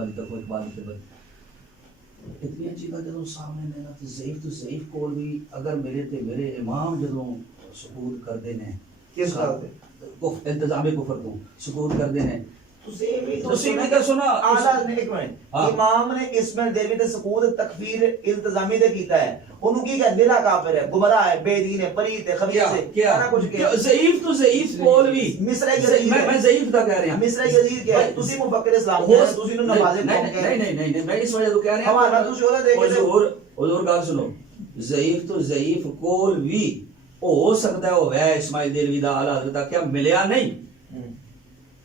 ہماری طرف اقبال کی طرف اتنی چیزاں جدوں سامنے نے نا ضعیف تو ضعیف کول بھی اگر میرے تے میرے امام جدوں سکوت کردے نے کس گل تے انتظام کفر تو سکوت کردے نے تسی بھی تو سنا اعلی نے ایک منٹ امام نے اسماعیل دہلوی تے سکوت تکفیر التزامی دے کیتا ہے انہوں کی کہ نرا کافر ہے گمراہ ہے بے دین ہے پلیت ہے خبیث ہے سارا کچھ کیا ضعیف تو ضعیف کول بھی مصر یزید میں ضعیف دا کہہ رہا ہوں مصر یزید کیا ہے تسی مفکر اسلام ہے تسی نو نماز نہیں میں اس وجہ تو کہہ رہا ہوں حوالہ تسی اودا دے کے حضور گل سنو ضعیف تو ضعیف کول بھی ہو سکتا ہے وہ ہے اسماعیل دہلوی دا اعلی حضرت کیا ملیا نہیں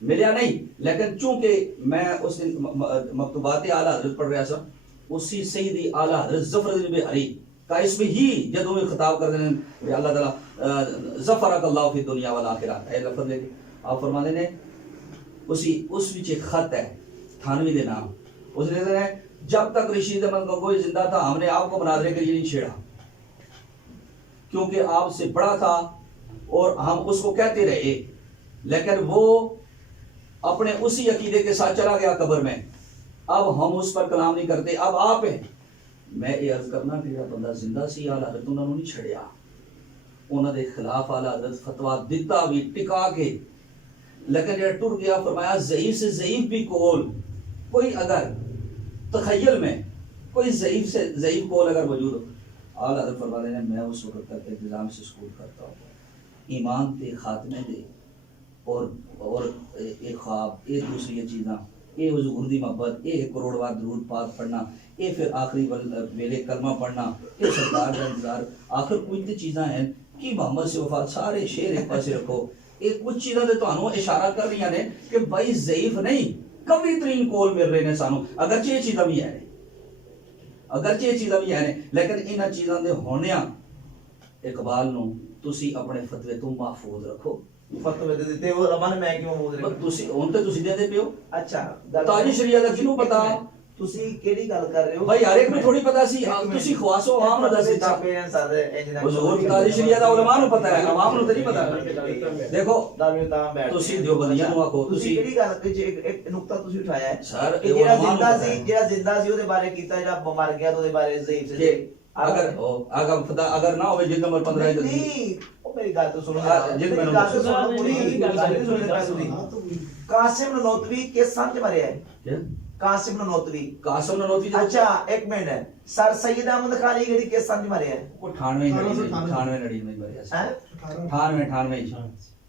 لیکن چونکہ میں اس دن مکتوبات اعلی حضرت پڑھ رہا تھا اسی سیدی اعلی حضرت ظفر بن بہری کا اس میں ہی جدوں میں خطاب کرتے ہیں اللہ تعالی ظفرک اللہ فی دنیا والآخرہ اے لفظ لے کے آپ فرماتے ہیں اس وچ ایک خط ہے تھانوی دے نام اس نے کہتے ہیں جب تک رشید احمد گنگوئی زندہ تھا ہم نے آپ کو مناظرے کے لیے نہیں چھیڑا کیونکہ آپ سے بڑا تھا اور ہم اس کو کہتے رہے لیکن وہ اپنے اسی عقیدے کے ساتھ چلا گیا قبر میں اب ہم اس پر کلام نہیں کرتے اب آپ ہیں میں یہ عرض کرنا کہ جب بندہ زندہ سی اعلی حضرت انہوں نے نہیں چھڑیا انہوں نے خلاف اعلی حضرت فتویٰ دیتا بھی ٹکا کے لیکن جب ٹر گیا فرمایا ضعیف سے ضعیف بھی کول کوئی اگر تخیل میں کوئی ضعیف سے ضعیف کول اگر موجود ہو اعلی حضرت فرماتے ہیں میں اس وقت تک انتظام سے سکول کرتا ہوں ایمان تے خاتمے دے اور ایک خواب ایک دوسری چیزاں اے حضور دی محبت اے کروڑ بار درود پاک پڑھنا اے پھر آخری ویلے کلمہ پڑھنا اے سرکار کا انتظار آخر کچھ چیزاں ہیں کہ محمد سے وفات سارے شعر ایک پاسے رکھو ایک کچھ چیزاں دے تو اشارہ کر رہی ہیں کہ بھائی ضعیف نہیں کبھی ترین کول مل رہے ہیں سانو اگرچہ یہ چیزاں بھی ہیں لیکن انہاں چیزاں دے ہونیاں اقبال نو تسی اپنے فتوے تو محفوظ رکھو فتوی دے دیتے وہ رمان میں کیوں محفوظ رکھو تسی ہن تے تسی دے پیو اچھا تاج شریعہ دا کینو پتہ تسی کیڑی گل کر رہے ہو بھائی ہر ایک نوں تھوڑی پتہ سی تسی خواص و عوام نو دس حضور تاج شریعہ دا علماء نو پتہ ہے عوام نو تے نہیں پتہ دیکھو تسی دیوبندیاں نو آکھو تسی کیڑی گل کہ ایک نقطہ تسی اٹھایا ہے سر کہ جڑا زندہ سی او دے بارے کیتا جڑا مر گیا تو دے بارے ضعیف سے اگر نہ ہوئے جلد نمبر 15 نہیں میری گل تو سنو قاسم ننوتوی کس سال کے مرے ہے قاسم ننوتوی اچھا ایک منٹ ہے سر سید احمد خان علی کس سال کے مرے ہے وہ 98 نڑی میں مرے ہے 98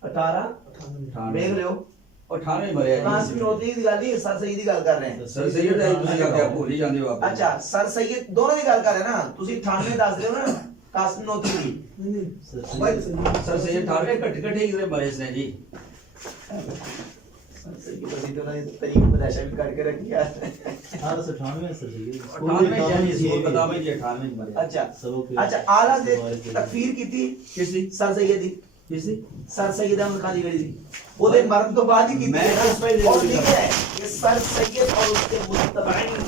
18 دیکھ لیو 98 مرے ہے قاسم ننوتوی دی گل نہیں سر سید دی گل کر رہے ہیں سر سید ہے تسی کیا بھول ہی جاندے ہو آپ اچھا سر سید دونوں دی گل کر رہے ہیں نا تسی 98 دس رہے ہو نا قاسم ننوتوی سر سید 98 کٹے ہی مرے اس نے جی سر سید احمد خان دی وہ دے مرن تو بعد ہی کی اور ٹھیک ہے یہ سر سید اور اس کے متبعین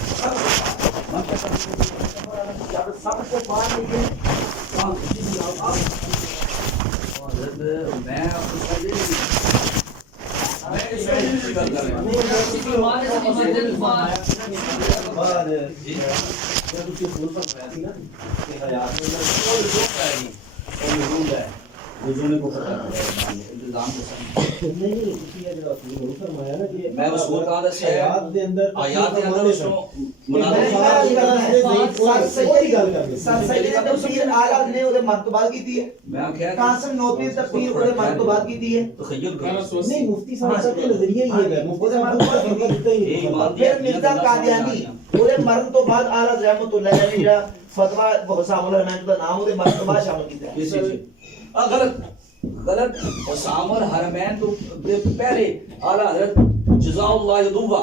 سب سے بعد یہ میں قاسم نوتوی تفسیر اور مرتبات کی ہے نہیں مفتی صاحب کا نظریہ یہ ہے مفتی صاحب پھر مرزا قادیانی اور مرن تو بعد اعلی رحمت اللہ علیہ نے جڑا فتوی حسام الرحمن کا نام اور مرتبہ شامل کیتا ہے غلط حسام الحرمین تو پہلے اعلی حضرت جزا اللہ دعا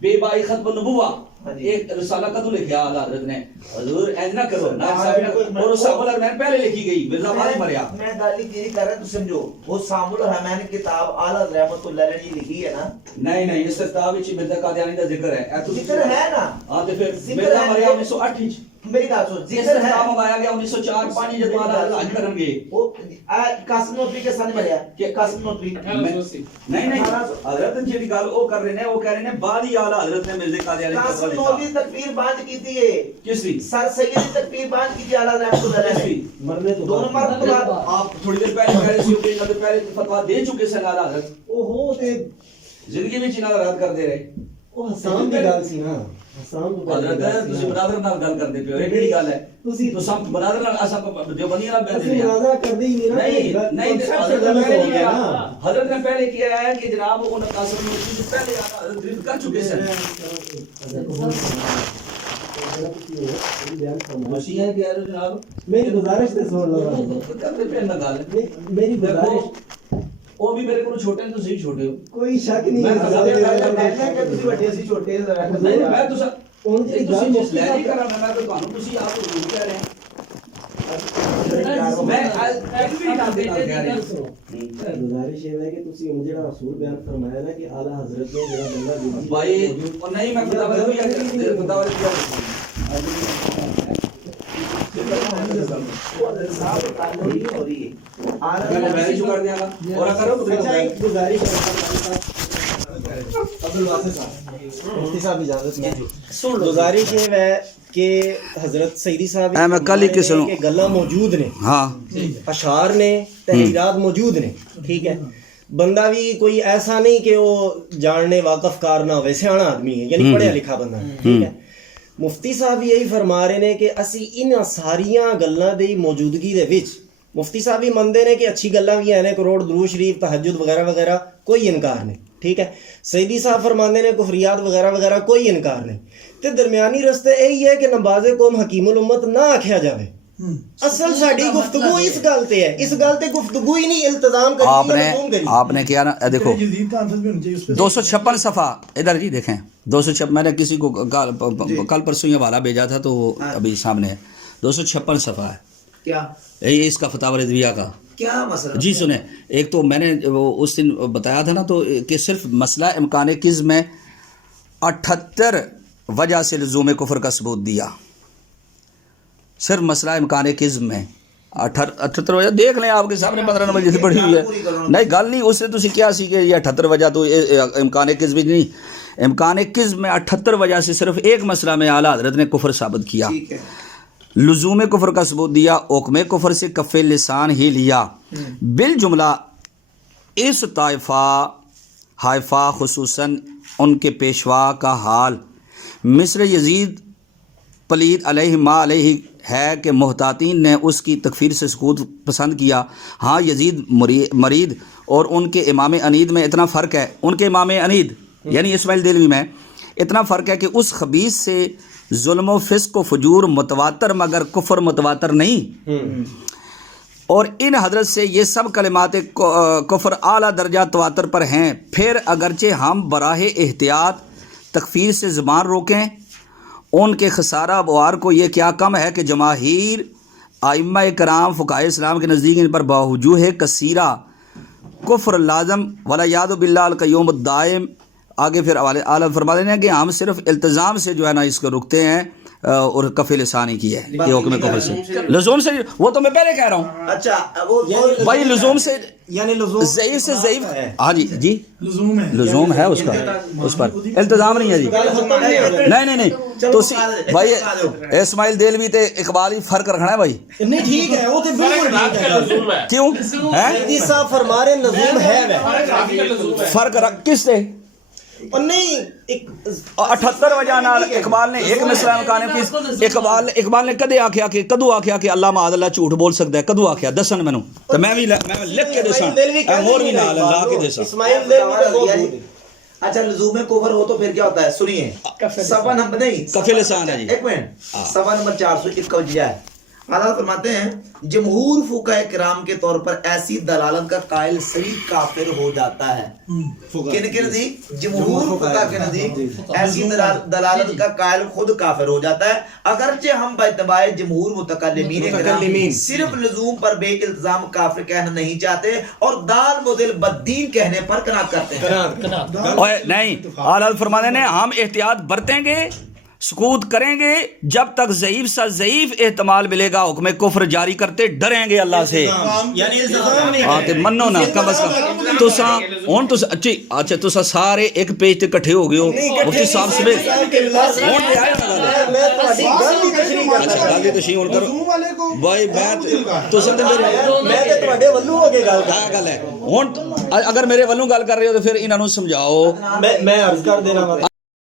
بے بائی ختم نبوہ ایک رسالہ کدو لکھیا اعلی حضرت نے حضور ایج نہ کرو نا اور حسام الحرمین پہلے لکھی گئی مرزا بعد مریا میں گل یہ کر رہا تو سمجھو حسام الحرمین کتاب اعلی رحمت اللہ علیہ نے لکھی ہے نا نہیں اس کتاب وچ مرزا قادیانی دا ذکر ہے ذکر ہے نا ہاں تے پھر مرزا مریا 1908 وچ میری گل سن جس ذکر ہے نام آیا گیا 1904 پانی جدو آلہ حضرت کریں گے وہ قاسم نوتری کے ساتھ بڑھیا کہ قاسم نوتری نہیں حضرت جی گل وہ کر رہے ہیں وہ کہہ رہے ہیں بعد ہی اعلی حضرت نے مرزا قادری علیہ قاسم السلام نوتری تکبیر باندھ کی تھی ہے کس دی سر سید نے تکبیر باندھ کی تھی اعلی حضرت کو کس درے دی مرنے تو دونوں مرد تو بعد آپ تھوڑی دیر پہلے کہہ رہے سی کہ انہوں نے پہلے فتوا دے چکے سن اعلی حضرت او ہو تے زندگی میں چینہ رد کر دے رہے او حسان دی گل سی نا حسان تو حضرت تسی برادر نال گل کردے پیو یہ کیڑی گل ہے تو سب برادر نال اسا دیوبندی نال بیٹھ اسی مناظرہ کر دی نہیں نا نہیں حضرت نے پہلے نہیں کیا حضرت نے پہلے کیا ہے کہ جناب ان قاسم نوتری سے پہلے حضرت گرفت کر چکے سن مسیح کہہ رہے جناب میری گزارش تے سن لو کرتے پہ نہ گل میری گزارش وہ بھی میرے کو چھوٹے ہیں تو صحیح چھوٹے ہو کوئی شک نہیں میں ہے کہ تسی بڑے سی چھوٹے نہیں میں تو ان کی گل مسئلہ نہیں کر رہا میں تو تانوں تسی آپ کو کہہ رہے ہیں میں ایک بھی نہ دینا کہہ رہا ہوں گزارش یہ ہے کہ تسی ان جڑا اصول بیان فرمایا نا کہ اعلی حضرت نے جڑا بندہ دی بھائی اور نہیں میں فتاوی دیا فتاوی دیا گزارش یہ ہے کہ حضرت سیدی صاحب میں کل ہی کس کہ گلاں موجود نے ہاں اشعار نے تحریرات موجود نے ٹھیک ہے بندہ بھی کوئی ایسا نہیں کہ وہ جاننے واقف کار نہ ہوئے سیاںا آدمی ہے یعنی پڑھیا لکھا بندہ ٹھیک ہے مفتی صاحب یہی فرما رہے ہیں کہ اسی ان ساریاں گلاں دی موجودگی دے وچ مفتی صاحب بھی مندے نے کہ اچھی گلاں بھی ہیں کروڑ درود شریف تہجد وغیرہ وغیرہ کوئی انکار نہیں ٹھیک ہے سیدی صاحب فرماندے نے کفریات وغیرہ وغیرہ کوئی انکار نہیں تے درمیانی رستے یہی ہے کہ نماز قوم حکیم الامت نہ آکھیا جاوے اصل ساڈی گفتگو اس گل تے ہے اس گل تے گفتگو ہی نہیں التزام کری آپ نے کیا نا دیکھو 256 صفحہ ادھر جی دیکھیں 256 میں نے کسی کو کل پرسوں یہ حوالہ بھیجا تھا تو ابھی سامنے ہے 256 صفحہ ہے کیا یہ اس کا فتاوی رضویہ کا کیا مسئلہ جی سنیں ایک تو میں نے اس دن بتایا تھا نا تو کہ صرف مسئلہ امکان کذب میں 78 وجہ سے لزوم کفر کا ثبوت دیا صرف مسئلہ امکان کذب میں 78 وجہ دیکھ لیں آپ کے سامنے 15 نمبر جیسے پڑھی ہوئی ہے نہیں گل نہیں اس سے تسی کیا سی کہ یہ 78 وجہ تو امکان کذب نہیں امکان کذب میں 78 وجہ سے صرف ایک مسئلہ میں اعلیٰ حضرت نے کفر ثابت کیا لزوم کفر کا ثبوت دیا حکم کفر سے کف لسان ہی لیا بالجملہ اس طائفہ حائفہ خصوصاً ان کے پیشوا کا حال مصر یزید پلید علیہ ما علیہ ہے کہ محتاطین نے اس کی تکفیر سے سکوت پسند کیا ہاں یزید مرید اور ان کے امام انید میں اتنا فرق ہے ان کے امام انید یعنی اسماعیل دہلوی میں اتنا فرق ہے کہ اس خبیث سے ظلم و فسق و فجور متواتر مگر کفر متواتر نہیں اور ان حضرت سے یہ سب کلمات کفر اعلیٰ درجہ تواتر پر ہیں پھر اگرچہ ہم براہ احتیاط تکفیر سے زبان روکیں ان کے خسارہ بوار کو یہ کیا کم ہے کہ جماہیر ائمہ کرام فقہائے اسلام کے نزدیک ان پر باوجوہ کثیرہ کفر لازم ولا یاد باللہ القیوم الدائم آگے پھر اعلیٰ فرما دینے ہیں کہ ہم صرف التزام سے جو ہے نا اس کو رکتے ہیں اور کف لسانی کی ہے یہ حکم کفر سے لزوم سے وہ تو میں پہلے کہہ رہا ہوں اچھا وہ بھائی لزوم سے یعنی لزوم ضعیف سے ضعیف ہاں جی لزوم ہے اس کا اس پر التزام نہیں ہے جی نہیں تو بھائی اسماعیل دہلوی تے اقبال ہی فرق رکھنا ہے بھائی نہیں ٹھیک ہے وہ تے بالکل ٹھیک ہے کیوں سیدی صاحب فرما رہے لزوم ہے فرق رکھ کس سے اور نہیں 78 وجہ نال اقبال نے ایک مسئلہ امکان کی اقبال نے کدے آکھیا کہ کدو آکھیا کہ اللہ معاذ اللہ جھوٹ بول سکتا ہے کدو آکھیا دسن مینوں تے میں بھی لکھ کے دساں اور بھی نال لا کے دساں اسماعیل دہلوی اچھا لزوم کفر ہو تو پھر کیا ہوتا ہے سنیے صفحہ نمبر نہیں کف لسان ہے جی ایک منٹ صفحہ نمبر 451 ہے حضرت فرماتے ہیں جمہور فقہاء کرام کے طور پر ایسی دلالت کا قائل صریح کافر ہو جاتا ہے کن کے نزدیک جمہور فقہاء کے نزدیک ایسی دلالت کا قائل خود کافر ہو جاتا ہے اگرچہ ہم باعتبار جمہور متکلمین کرام صرف لزوم پر بے التزام کافر کہنا نہیں چاہتے اور دال مدل بددین کہنے پر قناعت کرتے ہیں نہیں اعلیٰ فرمانے نے ہم احتیاط برتیں گے سکوت کریں گے جب تک ضعیف سا ضعیف احتمال ملے گا حکم کفر جاری کرتے ڈریں گے اللہ سے یعنی الزام نہیں ہاں تے منو نا کم از کم تساں ہن تساں اچھا تساں سارے ایک پیج تے اکٹھے ہو گئے ہو مفتی صاحب سمیت ہن تے آیا نا میں تہاڈی گل دی تشریح کردا اچھا گل دی تشریح ہن کرو بھائی تساں تے میرے میں تے تہاڈے ولوں ہو کے گل کیا گل ہے ہن اگر میرے ولوں گل کر رہے ہو تو پھر انہاں نوں سمجھاؤ میں عرض کر دینا